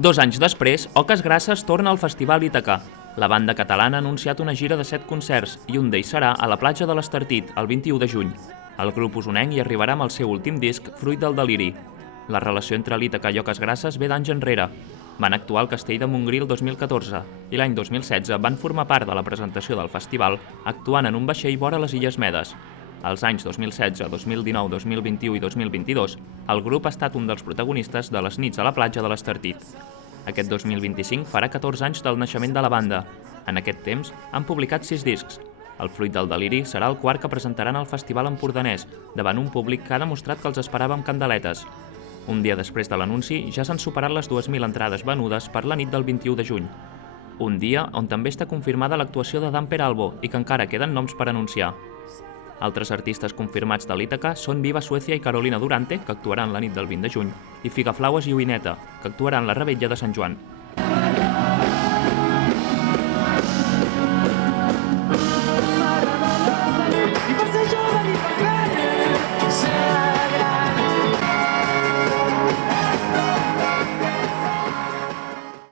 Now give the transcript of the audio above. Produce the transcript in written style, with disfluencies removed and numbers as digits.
2 anys després, Oques Grasses torna al Festival Ítaca. La banda catalana ha anunciat una gira de 7 concerts i un d'ells serà a la platja de l'Estartit, el 21 de juny. El grup usonenc hi arribarà amb el seu últim disc, Fruit del deliri. La relació entre l'Ítaca i Oques Grasses ve d'anys enrere. Van actuar al Castell de Montgrí el 2014 i l'any 2016 van formar part de la presentació del festival actuant en un vaixell vora les Illes Medes. Els anys 2016, 2019, 2021 i 2022, el grup ha estat un dels protagonistes de les nits a la platja de l'Estartit. Aquest 2025 farà 14 anys del naixement de la banda. En aquest temps han publicat 6 discs. El Fruit del deliri serà el quart que presentaran al Festival Empordanès, davant un públic que ha demostrat que els esperava amb candeletes. Un dia després de l'anunci ja s'han superat les 2.000 entrades venudes per la nit del 21 de juny. Un dia on també està confirmada l'actuació de Damper Albo i que encara queden noms per anunciar. Altres artistes confirmats de l'Ítaca són Viva Suecia i Carolina Durante, que actuaran la nit del 20 de juny, i Figaflaues i Uineta, que actuaran la Revetlla de Sant Joan.